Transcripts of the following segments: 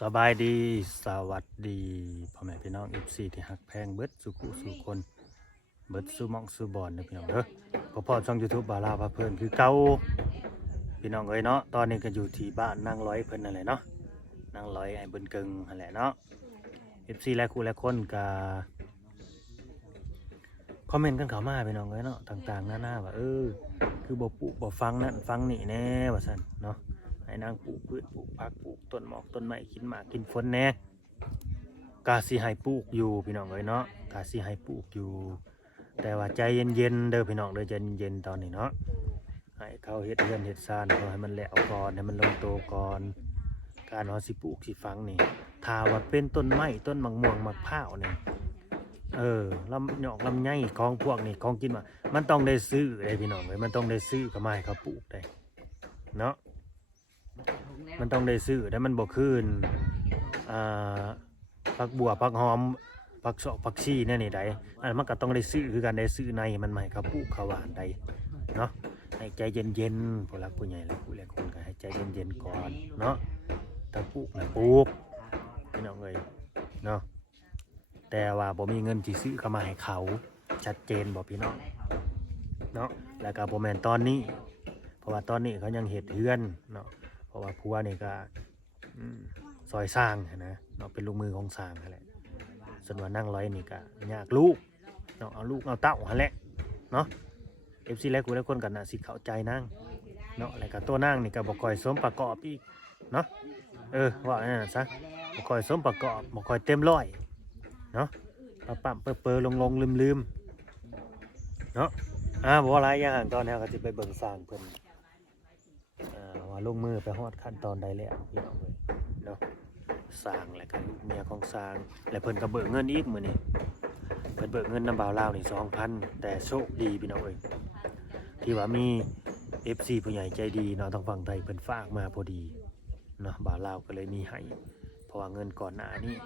สบายดีสวัสดีพ่อแม่พี่น้อง FC ที่หักแพงเบิดสุขุสุคน เบิดสุมองสุบอนเด้อพี่น้องเด้อพ่อพ่อช่อง YouTube บาลาพาเพิ่นคือเก่าพี่น้องเอ้ยเนาะตอนนี้ก็อยู่ที่บ้านนางร้อยเพิ่นนั่นแหละเนาะนางร้อยไอ้บนเกิงนั่นแหละเนาะ FC และครูและคนก็คอมเมนต์กันเข้ามาพี่น้องเอ้ยเนาะต่างๆหน้าๆว่าเออคือบ่ปลูกบ่ฟังนั่นฟังนี่แน่ว่าซั่นเนาะ ให้นางปลูกพืชปลูกผักปลูกต้นหมอกต้นไม้กินหมากกินฝนแน่กาสิให้ปลูกอยู่พี่น้องเอ้ยเนาะกาสิให้ปลูกอยู่ แต่ว่าใจเย็นๆเด้อพี่น้องเด้อใจเย็นๆตอนนี้เนาะให้เขาเฮ็ดเรือนเฮ็ดซานเขาให้มันแล้วก่อนให้มันลงโตก่อนการว่าสิปลูกสิฟังนี่ถ้าว่าเป็นต้นไม้ต้นมะม่วงมะพร้าวนี่ยเออลำหยอกลำไยของพวกนี้ของกินมามันต้องได้ซื้อเด้พี่น้องเอ้ยมันต้องได้ซื้อก็มาให้เขาปลูกได้เนาะ มันต้องได้ซื้อได้มันบ่คืนอ่าผักบัวผักหอมผักสอกผักชีเนี่ยนี่ได้อันมันก็ต้องได้ซื้อคือกันได้ซื้อในมันใหม่ครับปลูกข้าวหวานได้เนาะให้ใจเย็นๆผู้หลักผู้ใหญ่และผู้เล็กคนก็ให้ใจเย็นๆก่อนเนาะถ้าปลูกนะปลูกพี่น้องเอ้ยเนาะแต่ว่าบ่มีเงินที่ซื้อเข้ามาให้เขาชัดเจนบ่พี่น้องเนาะแล้วก็บ่แม่นตอนนี้ เพราะว่าตอนนี้เขายังเฮ็ดเฮือนเนาะ ราะว่าผัวนี่ก็อืมซอยสร้างหั้นนะเนาะเป็นลูกมือของสร้างนั่นแหละส่วนว่านั่งร้อยนี่ก็ยากลูกเนาะเอาลูกเอาเต้าหันแหละเนาะเอฟซีแลวกูแล้วคนกันนะสิเข้าใจนั่งเนาะแล้วก็ตัวนั่งนี่ก็บ่ค่อยสมประกอบอีกเนาะเออว่าอย่างนั้นซะบ่ค่อยสมประกอบบ่ค่อยเต็มร้อยเนาะปะปั๊มเปอเปอลงลงลืมลืมๆเนาะอ่าบ่หลายอย่างตอนนี้ก็สิไปเบิ่งสร้างเพิ่นอ่า ว่าลงมือไปฮอดขั้นตอนใดแล้วพี่น้องเลยเนาะสร้างแล้วก็ลูกเมียของสร้าง แล้วเพิ่นก็เบิกเงินอีกมื้อนี้เพิ่นเบิกเงินน้ำบ่าวลาวนี่2,000แต่โชคดีพี่น้องเอ้ยที่ว่ามี FC ผู้ใหญ่ใจดีเนาะทางฝั่งไทยเพิ่นฝากมาพอดีเนาะบ่าวลาวก็เลยมีให้เพราะว่าเงินก่อนหน้านี้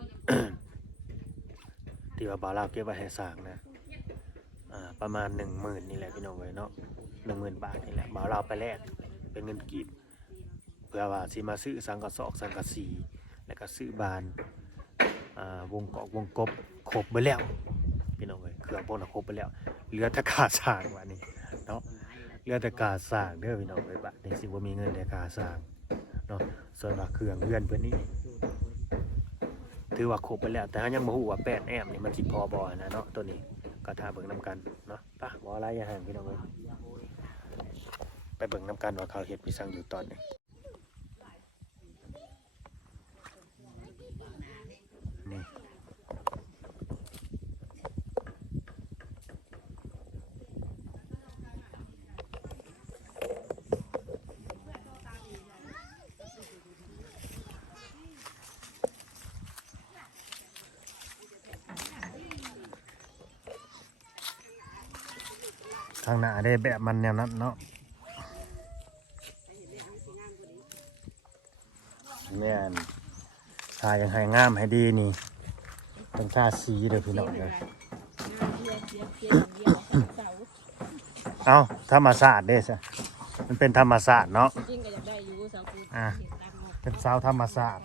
ที่ว่าบ่าวลาวเก็บไว้ให้สร้างนะอ่าประมาณ10,000นี่แหละพี่น้องเอ้ยเนาะ10,000บาทนี่แหละบ่าวลาวไปแลกเป็นเงินกีบ เพื่อว่าสิมาซื้อสังกะสอกสังกะสีแล้วก็ซื้อบานวงเกอกวงกบครบไปแล้วพี่น้องเอ้ยเครื่องพวกนั้นครบไปแล้วเหลือแต่กาสร้างวันนี้เนาะเหลือแต่กาสร้างเด้อพี่น้องเอ้ยบัดนี้สิบ่มีเงินแต่กาสร้างเนาะส่วนว่าเครื่องเรือนเพิ่อนนี่ถือว่าครบไปแล้ว แต่ยังบ่ฮู้ว่า8แอมนี่มันสิพอบ่นะเนาะตัวนี้ก็ท่าเบิ่งนํกันเนาะไปบ่อะไรอย่าห่างพี่น้องเอ้ยไปเบิ่งน้ำกันว่าเขาเห็ดมีสังอยู่ตอนนี้นี่ ทางหน้าได้แบบมันแนวนั้นเนาะแม่นทายังให้งามให้ดีนี่ต้องทาสีเด้อพี่น้องเลยเอาธรรมศาสตร์เด้ซะมันเป็นธรรมศาสตร์เนาะจริงก็อยากได้อยู่สาวกูอะเห็นตามหมดเป็นสาวธรรมศาสตร์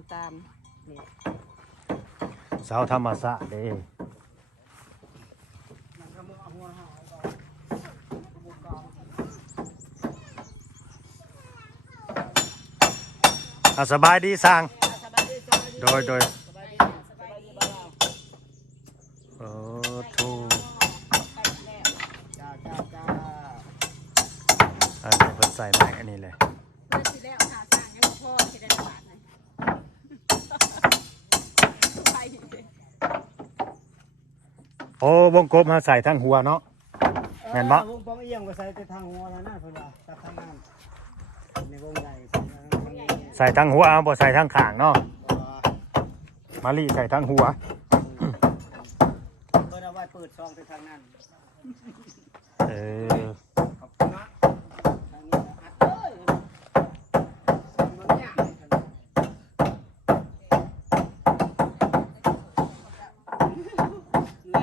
ำตามนี่สาวธรรมศาสตร์เด้อะสบายดีสั่งโดยโดยสบายดีสบายดีบ้าง โอ้โถ จ้าจ้าจ้า อันนี้เพิ่นใส่ไม้อันนี้เลย เมื่อที่แล้วหาสร้างยังพ่อที่ได้บาทเลยไป โอ้ วงกบมาใส่ทั้งหัวเนาะแม่นบ่วงปองเอียงก็ใส่แต่ทางหัวแล้วนะเพิ่นว่าตัดทางนั้นในวงใหญ่ใส่ทางนั้นใส่ทั้งหัวเอาบ่ใส่ทั้งข้างเนาะบ่มาลีใส่ทั้งหัวเพิ่นเอาไว้เปิดซองแต่ทางนั้นเออ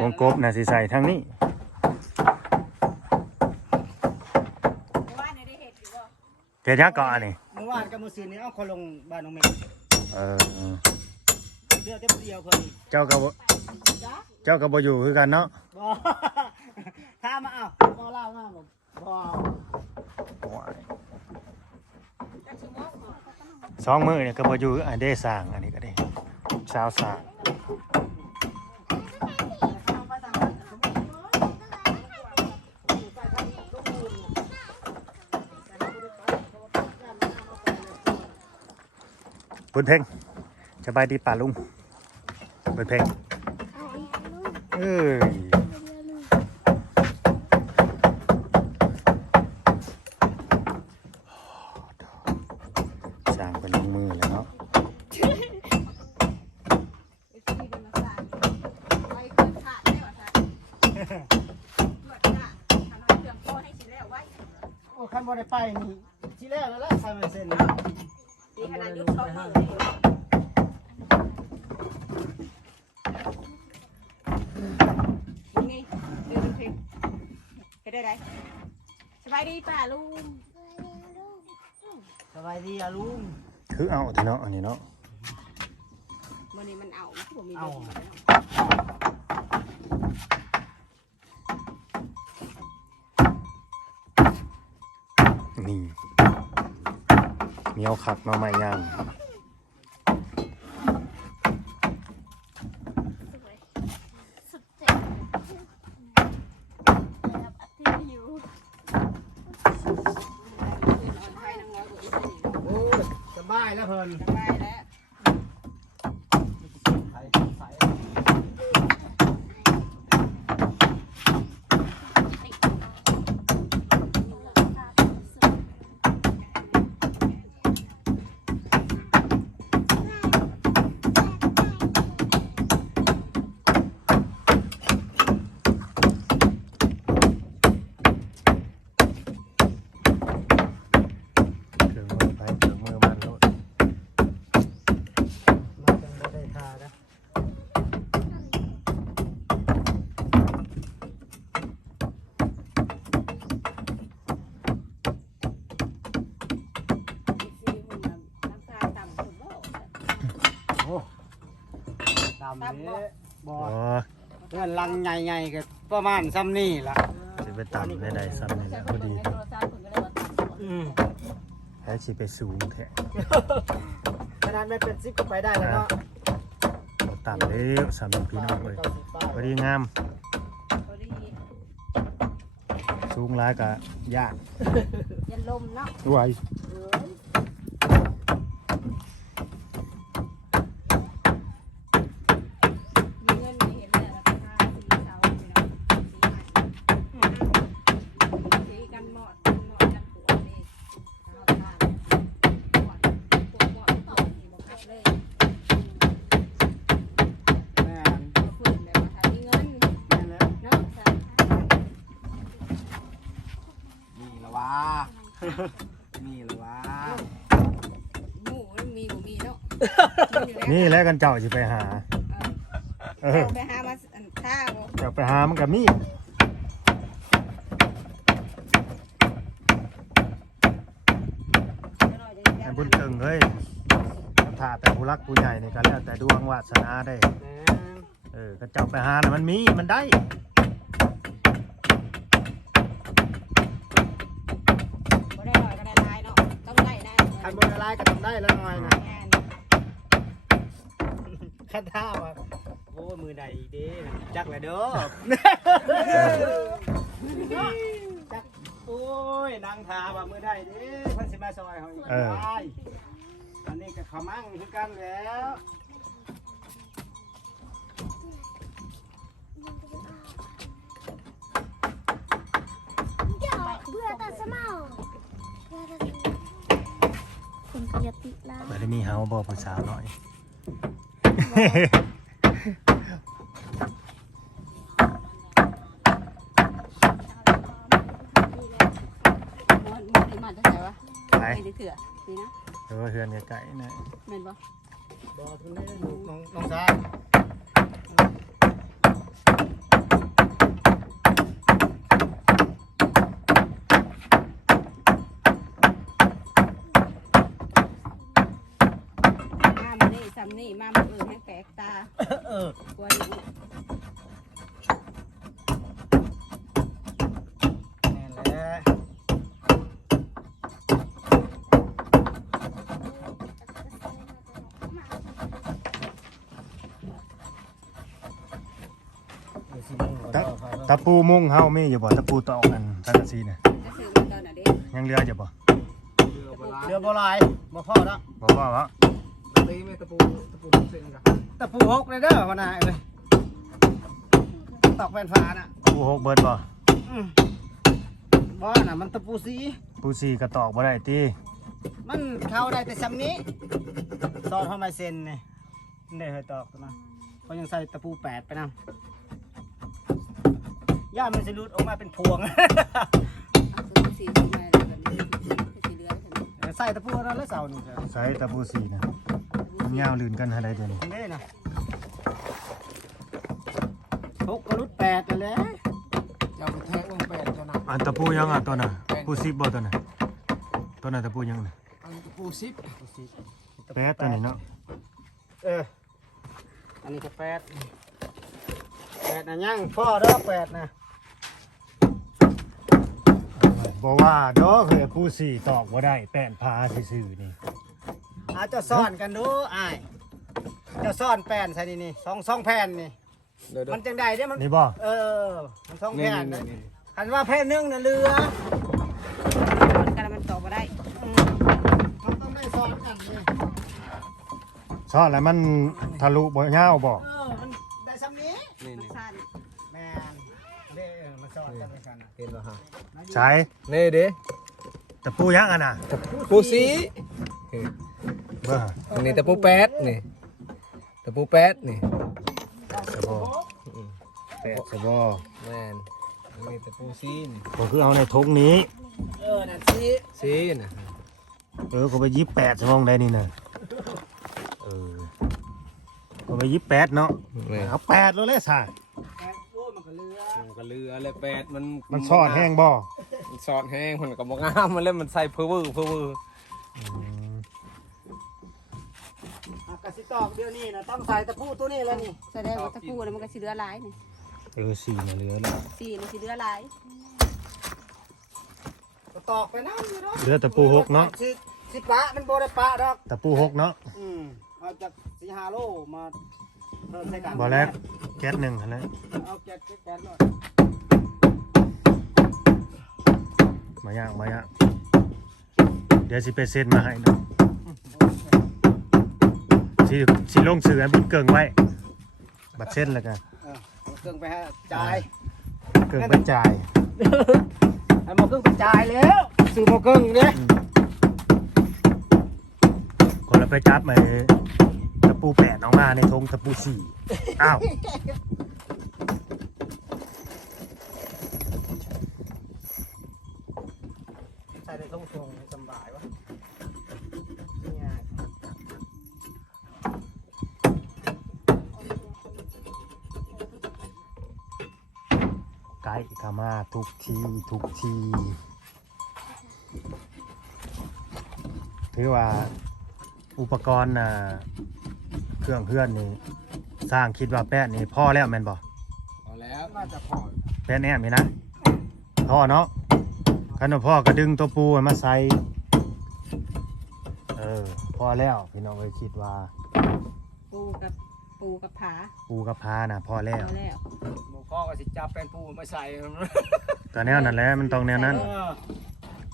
ของกบนะสิใส่ทั้งนี้เดี๋ยกษ์ก่อนนี่เมื่อวานกับมือซืนนี้เอาคนลงบ้านน้องเมย์เออเดือดเดียวเพิ่นเจ้ากับเจ้ากับอยู่คือกันเนาะถ้ามาเอาบ่ล่ามาบ่บ่สองมือเนี่ยก็บอยู่อันเดสางอันนี้ก็ได้ชาวสาง บุญเพ่งสบายดีป่าลุงบุญเพ่งเอ้ยสร้างเป็นลงมือเลยเนาะโอ้คันบ่ได้ไปนี่สิแล้วแล้วแหละ3เซนนะ ดีขนาดยุบสองมือนี่เดินเพลงไปได้ไรสบายดีป่าลุงสบายดีอะลุงคือเอาทีเนาะอันนี้เนาะวันนี้มันเอาผมมีเอา เหนียวขัดมาใหม่ยังสบบที่อยู่นอนไทยนางน้อยกว่าอีกนิดโอ้ยสบายแล้วเพิ่นสบายแล้ว ตามนี้บ่อ๋อเงินลังใหญ่ๆก็ประมาณซ้ำนี่ล่ะสิไปต่ำได้ใดซ้ำนี่แหละพอดีโทรศัพท์คุณก็เลยว่าต่ำอืมแพ้สิไปสูงแท้ขนาดแม่เป็น10ก็ไปได้แล้วเนาะบ่ต่ำแล้วสามพี่น้องเลยพอดีงามพอดีสูงหลายก็ยากยันลมเนาะไหว มีเงินมีเห็นเลยราคาสีเสาสีน้ำสีใหม่สีกันหมอดกันหมอดกันปวดนี่เอาทานปวดปวดหมอดปวดสีบกคับเลย แม่น มาฟื้นเลยว่าถ้ามีเงิน แม่นแล้ว เนาะจ้ะ นี่ละวะ นี่ละวะ หมูมันมีหมูมีเนาะ นี่แหล้วกันเจ้าสิไปหา เออ เอาไปหามาอันท่าบ่เจ้าไปหามันก็มีเดี๋ยวหน่อยจะไอ้บุญเกิงเฮ้ยถ้าแต่ผู้รักผู้ใหญ่นี่ก็แล้วแต่ดวงวาสนาได้แม่นเออก็เจ้าไปหาน่ะมันมีมันได้ บ่ได้หน่อยก็ได้หลายเนาะต้องได้ได้คันบ่ละลายก็ทำได้แล้วหน่อยนะ แม่น คันท่าว่าโอ้ยมือใดอีกเด้จักแหละเด้อจักโอ้ยนางทาว่ามือใดเด้เพิ่นสิมาซอยเฮาอีกเออ ได้อันนี้ก็ขมั่งคือกันแล้วเดี๋ยวเบื่อแต่สมองเบื่อแต่สมองคุณเกียรติแล้วไม่ได้มีเฮาบอกผู้สาวหน่อย มันมันมาตั้งแต่ว่าไปไม่ได้เถื่อนี่นะเดี๋ยวว่าเฮือนไกลๆนะแม่นบ่บ่ทุนได้ลูกน้องน้องชา ปูมุงเฮามีอยู่บ่ตะปูตอกอันสังกะสีน่ะจะซื้อมันตอนน่ะเด้ยังเหลืออยู่บ่เรือโบราณบ่พอแล้วบ่พอวะตีไม่ตะปูตะปูเส้นกันตะปูหกเลยเด้อวันน่ะเอ้ยตอกแผ่นฝาน่ะตะปูหกเบิดบ่อืมบ่น่ะมันตะปูสี ปูสี่ก็ตอกบ่ได้ติมันเข้าได้แต่ซ้ำนี้ซอดเข้ามาเซ็นนี่นี่ให้ตอกตัวนะเขายังใส่ตะปูแปดไปนำย่ามันสิหลุดออกมาเป็นพวงเอาซื้อสีทำไมล่ะแบบนี้สีเหลืองใช่ไหมใส่ตะปูนั่นแล้วเสานี่จ้ะใส่ตะปูสี่น่ะมันยาวลื่นกันหาได้เดี๋ยวนี้นี่นะหกกระลุดแปดนั่นแหละจะเอาไปแทงลงแปดเจ้าหนักอันตะปูยังอะตัวน่ะปูสิบบ่ตัวน่ะตัวน่ะตะปูยังน่ะอันตะปูซิปแปดตัวนี้เนาะเอออันนี้ก็แปดแปดนะยังพ่อเด้อแปดนะ บ่ว่าดอกเฮ้ยปูสี่ตอกบ่ได้แป้นพาซื่อๆนี่อาจจะซ่อนกันดูอ้ายเจะซ่อนแผ่นใส่นี่นี่สองสองแผ่นนี่ เดี๋ยวเดี๋ยมัวนจังใดเนี่ยมัน นี่บ่เออ มันสองนี่แผ่นนี่นะนี่คันว่าแผ่นหนึงน่ะเรือมันกันมันต่อมาได้อืมมันต้องได้ซ้อนกันนี่ซ่อนแล้วมันทะลุบ่ยาวบ่ ใช้นี่เด้ตะปูยังอะน่ะตะปูสีเบ่อันนี้ตะปูแปดนี่ตะปูแปดนี่สะบ่แปดสะบ่แม่นอันนี้ตะปูซีนผมคือเอาในทงนี้ เออนั่นสิซีนเออก็ไปยิบแปดสมองได้นี่น่ะเออก็ไปยิบแปดเนาะแม่นเอาแปดแล้วเลยซะแผ่นโอ้ยมันก็เรือมันก็เรือเลยแปดมันมันซอดแห้งบ่ มันซอดแห้งมันก็บ่งามมันเลยมันใส่เพอเวอร์เพอเวอร์อืมอะกสิตอกเดี๋ยวนี้นะต้องใส่ตะปูตัวนี้แล้วนี่แสดงว่าตะปูเนี่ยมันก็สีเหลือหลายนี่เออสี่น่ะเหลือแล้วสีมันสีเหลือหลายก็ตอกไปน้ำอยู่เนาะเหลือตะปูหกเนาะ สิสิปะมันโบได้ปะดอกตะปูหกเนาะอืมเอาจากสีฮาโลมาเพิ่มใส่กันบ่แรกแก๊สหนึ่งหั่นแหละเอาแก๊สแก๊สหน่อย เดี๋ยวสิไปเซ็นมาให้เนาะสิสิลงสื่อให้บุญเกิงไว้ บัตรเซ็นแล้วกันเออเอาเครื่องไปให้จ่ายเกิงไปจ่ายให้หมอเครื่องไปจ่ายแล้วซื้อหมอเครื่องเนี่ยอืมคนละไปจับไอ้ตะปูแปดออกมาในธงตะปูสี่อ้าว มาทุกทีทุกทีถือว่าอุปกรณ์น่ะเครื่องเพื่อนนี่สร้างคิดว่าแป้นนี่พ่อแล้วแม่นบ่พอแล้วน่าจะพอแป้นแอมนี่นะพ่อเนาะคันว่าพ่อก็ดึงตัวปูมาใส่เออพอแล้วพี่น้องเอ้ยคิดว่าปูกับ ปูกับผาปูกับพาน่ะพอแล้ว เอาแล้วหมอพ่อก็สิจับแป้นปูมาใส่ก็แนวนั้นแหละมันต้องแนวนั้น เออ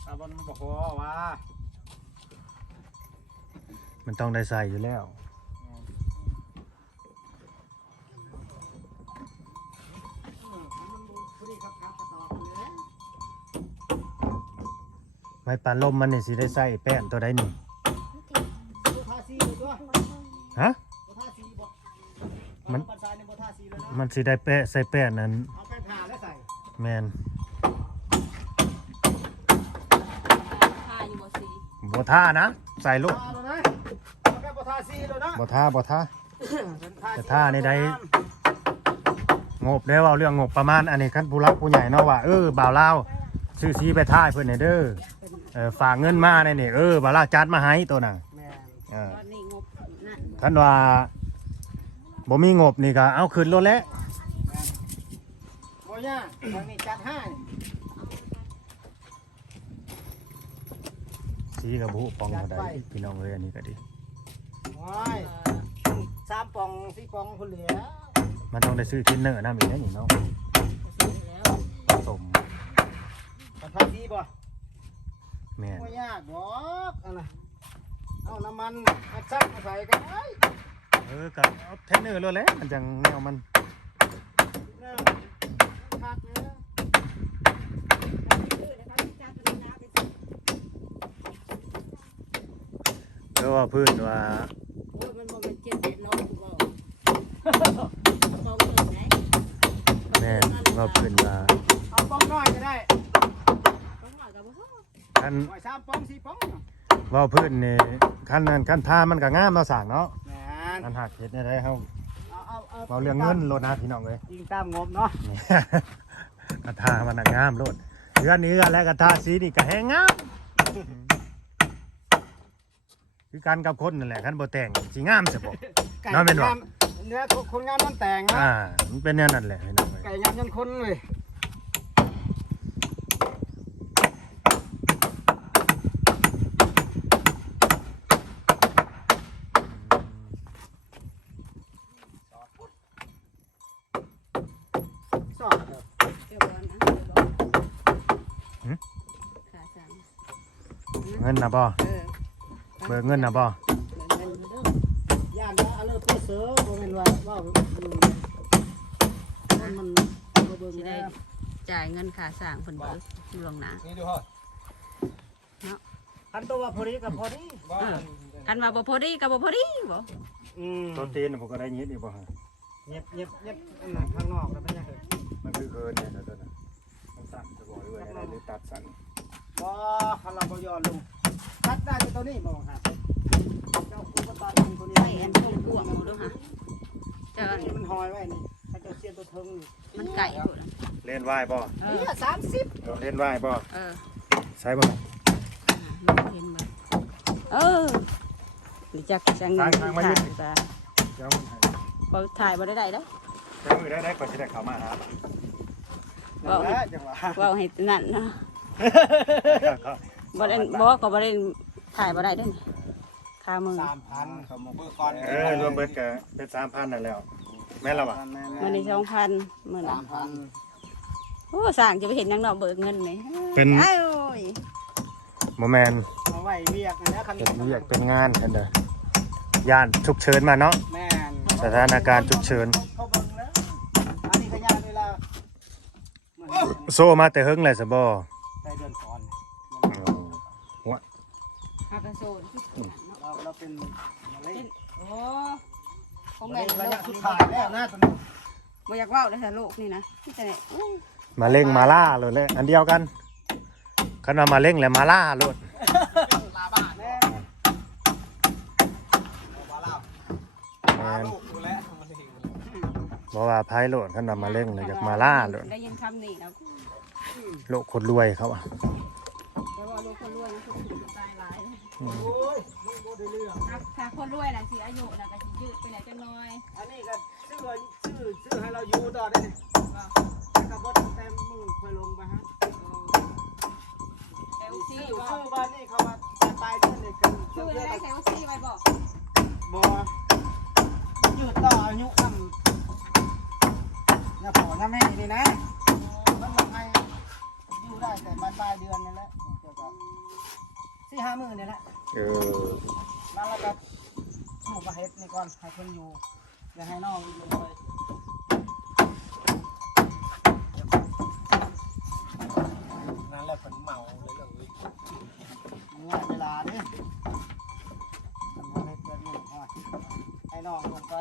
ตาบอลมันบอกว่ามันต้องได้ใส่อยู่แล้ว ไม้ปานลมมันนี่สิได้ใส่แป้นตัวใดนี่ทาสีเลยตัวฮะบ่ทาสีบ่ มันปันทรายเนี่ยบ่ทาสีเลยนะมันสิได้แปะใส่แป้นนั้นเอาแป้นผ่าแล้วใส่แมนผ้าอยู่บ่สีบ่ท่านะ ใส่ลูกทาแล้วนะเอาแป้นบ่ทาสีเลยนะบ่ท่าบ่ท่าเป็นแต่ท่าในใด งบได้อเว่าเรื่องงบประมาณ อันนี้คันผู้รักผู้ใหญ่เนาะว่าเออบ่าวลาวซื้อสีไปท่ายเพิ่นให้เด้อเออฝากเงินมาในนี่เออบ่าวลาวจัดมาให้ตัวน่ะแม่นเออตอนนี้งบนั่นคันว่า บ่มีงบนี่ก็เอาขึ้นรถแล้วบ่ยากทางนี้จัดให้สีกับบุปองก็ได้พี่น้องเอ้ยอันนี้ก็ดีว้ายสามปองสี่ปองคนเหลือมันต้องได้ซื้อเทรนเนอร์นำอีกแล้วนี่เนาะซื้อแล้วสมมันพักดีบ่แม่นบ่ยากดอกอันน่ะเอาน้ำมันมาซักมาใส่กันไอ้ เออก็เอาเทรนเนอร์รถแล้วมันจังแนวมันเนี่ยพักเนี่ยซื้อนะครับจ้างเป็นน้ำไปซื้อเออว่าพื้นว่าโอ้ยมันบ่เป็นเจ็ดแปดร้อยกูบอกบอกเงินไหนแม่นว่าพื้นว่าเอาปองน้อยก็ได้ต้องหน่อยกับพ่อคันไว้สามปองสี่ปอง ว่าพื้นนี่คันนั้นคันท่ามันก็งามเนาะสร้างเนาะ แหมนอันหักเฮ็ดได้เฮาเอาเอาเอาเว้าเรื่องเงินโลดนะพี่น้องเอ้ย ยิงตามงบเนาะนี่ กระทามันน่ะงามโลดเรือนนี้ก็และกระทาสีนี่ก็แฮงงามคือกันกับคนนั่นแหละคันบ่แต่งสิงามซะบ่ไก่น้อยเป็นบ่ งามเนื้อคนงามมันแต่งนะอ่ามันเป็นแนวนั้นแหละพี่น้องเอ้ยไก่งามยันคนเลย สอบเถอะ เดี๋ยวบอลนะเดี๋ยวบอลขาสั่ง เงินน่ะบ่เออเบิกเงินน่ะบ่เงินเด้อย่านว่าเอาเลิกตัวเสือบ่แม่นว่าว่าอยู่มันมันบ่เบิ่งสิได้แล้วจ่ายเงินค่าสร้างเพิ่นเบิกล่วงหน้านี่ดูพ่อคันตัวว่าพอดีกับพอดีบ้าคันว่าบ่พอดีก็บ่พอดีบ่อืมต้นตีนผมก็ได้ยินอีกบ่ฮะเย็บเย็บเย็บอันนั้นข้างนอกแล้วเป็นยังไงมันคือเกินเนี่ยเดี๋ยวตัวนั้นมันสั่นจะบ่อยด้วยอะไรหรือตัดสั่นบ่คันเราบ่ยอมลง ตัดได้ที่ตัวนี้บ่ครับเจ้าคูก็ตัดตัวนี้ไอ้อันพวกพวกหมูด้วยค่ะแต่ว่านี่มันหอยไว้นี่ถ้าเจ้าเสียตัวเทิงนี่มันไก่พุ่นเล่นว่ายบ่เออเนี่ยสามสิบเล่นว่ายบ่เออใช่บ่ลูกเห็นบ่เออนี่จักจังเงินถ่ายจ้ะเดี๋ยวบ่ถ่ายบ่ได้ได้เด้อใช้มือได้ได้ก่อนจะได้เข้ามาหาเว้าแล้วจังหวะเว้าให้นั่นนะ บ่ได้บ่ก็บ่ได้ถ่ายบ่ได้เด้อนี่ค่ามือสามพันขโมยเบอร์ก่อนเออรวมเบิดก็เป็น3,000นั่นแล้ว แม่นแล้วบ่มื้อนี้2,000มื้อสาน่ะมพันโอ้สร้างจะไปเห็นนังเนาะเบิกเงินนี่เป็นอ้ายบ่แม่นเอาไว้เรียกนะคันเป็นเรียกเป็นงานกันเด้อย่านฉุกเฉินมาเนาะแม่นสถานการณ์ฉุกเฉินเขาเบิ่งแล้วอันนี้ขยานเวลาเหมือนโซ่มาแต่เฮิงเลยซะบ่ไปเดือ เราเราเป็นมะเร็งโอ้ของมะแม่เร็งระระยะยะสุสุดดท้าท้ายยแล้วนะตอนนี้บ่อยากเว้าเลยค่ะโลกนี่นะที่แต่เนี่ยอู้มาเล่งมาล่าโลดเลยอันเดียวกันคันว่ามาเล่งและมาล่าโลดลาบ้าแน่แม่นลูกดูแลมันเองบ่ว่าไผโลดคันว่ามาเล่งเลยอยากมาล่าโลดได้ยินคำนี้แล้วโลกคนรวยเขาอะแต่ว่าโลกคนรวยนะคือคนตายหลาย โอ้ยมึงบ่ ได้เรื่องถ้าถ้าคนรวยน่ะสิอายุน่ะก็สิยืดไปไหนจังน้อยอันนี้ก็ชื่อชื่อชื่อให้เราอยู่ต่อได้นี่กับบดเต็มมือเคยลงไปฮะแซวซี่ชื่อบ่ชื่อบ้านนี่เขาว่าปลายเดือนนี่กันชื่อได้ละแซวซี่ไว้บอกบ่ยืดต่ออายุคำน้าพ่อน้าแม่นี่นะมันลงให้อยู่ได้แต่ปลายปลายเดือนนี่แหละเกี่ยวกับสี่ห้ามื้อนี่แหละเออ นั่นแล้วก็หมูกระเฮ็ดนี่ก่อนให้เพิ่นอยู่อย่าให้น้องอยู่เลยนั่นแหละเป็นเมาเลยเรื่องนี้นี่เวลาเด้ทำให้เฮ็ดแบบนี้ฮอดให้น้องลงไป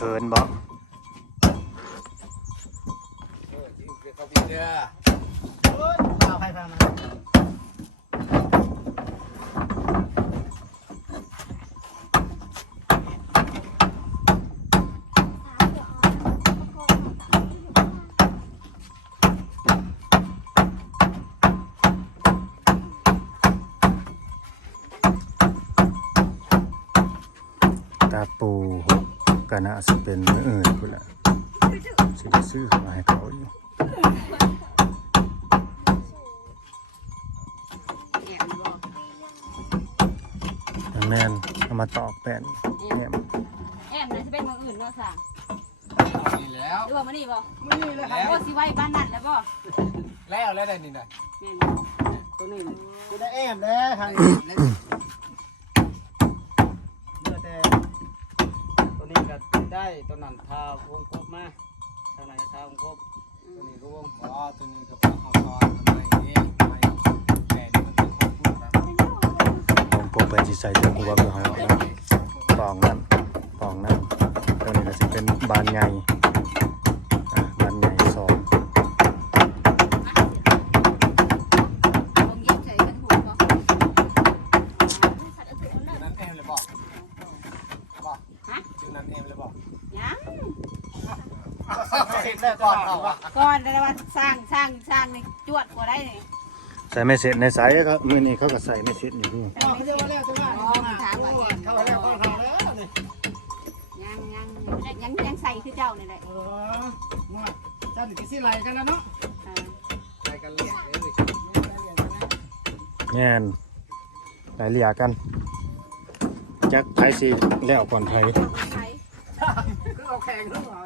ขินบ่เออ ก็น่าสิเป็นมื้ออื่นพุ่นละสิได้ซื้อมาให้เขาอยู่แอบบ่อันแม่นเอามาตอกแป้นแหนมแอบน่ะสิเป็นมืออื่นเนาะสั่งนี่แล้วหรือว่ามื้อนี้บ่มื้อนี้เลยครับโอ้สิไว้บ้านนั่นแล้วบ่แล้วแล้วได้นี่นะแม่นบ่ตัวนี้กูได้แอมแล้วทางนี้เลือแต่ตัวนี้ก็ได้ ตัวนั้นทาวงกบมาทางไหนทาวงกบตัวนี้ก็วงอ๋อตัวนี้ก็เป็นเอาซอนทำไมนี่ไม่แก่นี่มันเป็นของพูดนะผมปกเป็นสิใส่ถุงหัวคือเฮาเนาะปองนั่นปองนั่นตัวนี้ก็สิเป็นบานใหญ่ สร็จแล้วก่อนเอาวะก่อนแต่ว่าสร้างสร้างสร้างนี่จวดกว่าได้นี่ใส่ไม่เสร็จในสายครับมื้อนี้เขาก็ใส่ไม่เสร็จอยู่นี่เอาเขาจะว่าแล้วจะว่าเขาแล้วก่อนเขาแล้วนี่ยังยังยังยังใส่คือเจ้านี่แหละเออมาจันกิสิไหลกันแล้วเนาะเออใส่กันเลี้ยงเลยแม่นหลายเหลี่ยกันจักไผสิแล้วก่อนไผใช้คือเอาแข่งหรือเปล่า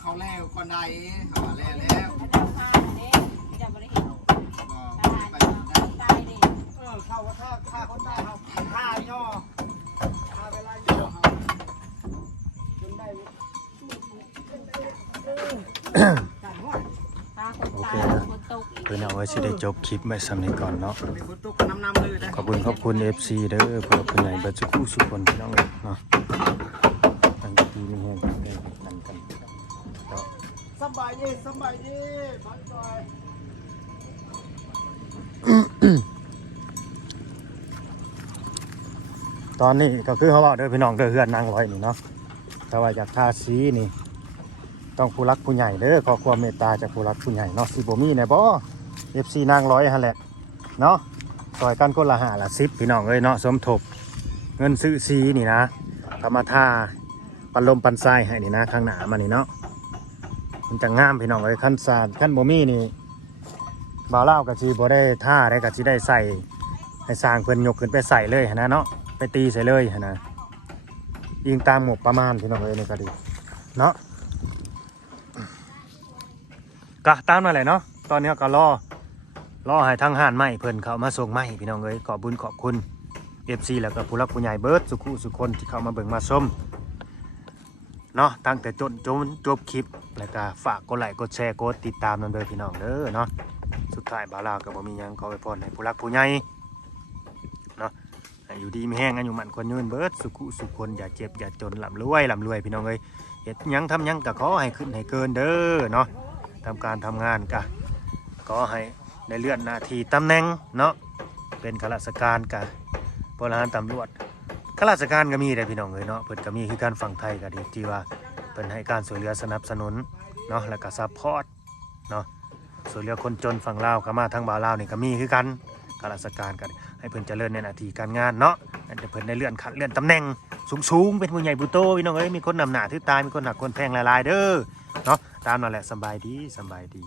เขาแล้วคนใดหาแล้วแล้วถ้าเจ้าทานเด้เจ้าบ่ได้เห็นทานไปเจ้าตายเด้เออเข้าว่าท่าท่าคนได้เขาท่าย่อท่าเวลาย่อเขาจนได้การห้อยตาคนตายคนตกอีกเพื่อนเอาไว้สิได้จบคลิปไว้สำนี้ก่อนเนาะมีคนตุกน้ำน้ำเลยนะขอบคุณขอบคุณ FC เด้อเพื่อเพื่อนไหนเบิดสุขุสุขคนพี่น้องเอ้ยเนาะอันดีมีแห้งกันกันกันเนาะ สบาย ดสบายดีบายบายตอนนี้ก็คือเขาบอกเด้อพี่น้องเด้อเฮือนนางร้อยนี่เนาะแต่ว่าอยากทาสีนี่ ต้องผู้รักผู้ใหญ่เด้อขอความเมตตาจากผู้รักผู้ใหญ่เนาะสิบ่มีแน่บ่ FC นางร้อยหั่นแหละเนาะซอยกันคนละห้าละ10พี่น้องเอ้ยเนาะสมทบเงินซื้อสีนี่นะทำมาทาปันลมปันทรายให้นี่นะข้างหน้ามานี่เนาะ มันจะงามพี่น้องเลยขั้นสารขั้นบ่มีนี่บ่าวเล่าวกะจีบ่ได้ท่าได้กะจีได้ใส่ให้สร้างเพิ่นยกขึ้นไปใส่เลยนะเนาะไปตีใส่เลยนะยิงตามหมกประมาณพี่น้องเลยนี่ก็ดีเนาะกะตามนั่นแหละเนาะตอนนี้ก็รอรอให้ทางห้านไม้เพิ่นเขามาส่งไม้พี่น้องเลยขอบบุญขอบคุณ FC แล้วก็ผู้รักผู้ใหญ่เบิร์ดสุขุสุคนที่เข้ามาเบิ่งมาชม เนาะตั้งแต่จนจนจบคลิปแล้วก็ฝากกดไลค์กดแชร์กดติดตามนำเด้อพี่น้องเด้อเนาะสุดท้ายบาลาวก็บ่มีหยังขอไว้พรให้ผู้รักผู้ใหญ่เนาะอยู่ดีมีแห้งอายุมันคนยืนเบิดสุขุสุคนอย่าเจ็บอย่าจนร่ำรวยร่ำรวยพี่น้องเอ้ยเฮ็ดยังทำยังก็ขอให้ขึ้นให้เกินเด้อเนาะทำการทำงานก็ขอให้ได้เลื่อนหน้าที่ตำแหน่งเนาะเป็นข้าราชการก็บริหารตำรวจ ข้าราชการก็มีได้พี่น้องเลยเนาะเพิ่นก็มีคือการฝั่งไทยก็ดีที่ว่าเพิ่นให้การช่วยเหลือสนับสนุนเนาะแล้วก็ซัพพอร์ตเนาะช่วยเหลือคนจนฝั่งลาวก็มาทางบ่าวลาวนี่ก็มีคือกันข้าราชการก็ให้เพิ่นเจริญในหน้าที่การงานเนาะให้เพิ่นได้เลื่อนขั้นเลื่อนตำแหน่งสูงๆเป็นผู้ใหญ่ผู้โตพี่น้องเอ้ยมีคนนำหน้าถือตามีคนหนักคนแพงหลายๆเด้อเนาะตามนั่นแหละสบายดีสบายดี